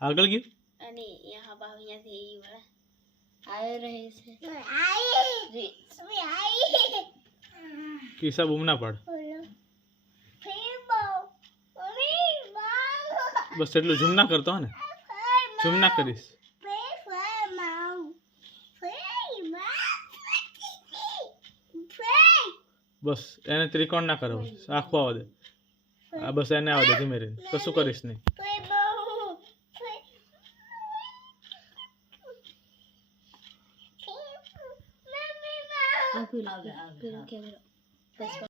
આગળ ગયું અને યહાં પર અહીંયા થી એ વાળા આવે રહે છે. આવી સુઈ આવી કિસ્સા બૂમ ના બસ એટલું ઝૂમ ના કરતો ને. ઝૂમ ના કરીશ. બસ એને ત્રિકોણ ના કરો આખું આવવા દે. આ બસ એને આવવા દે ધીમે રહી કશું કરીશ નહીં. फिर क्या बस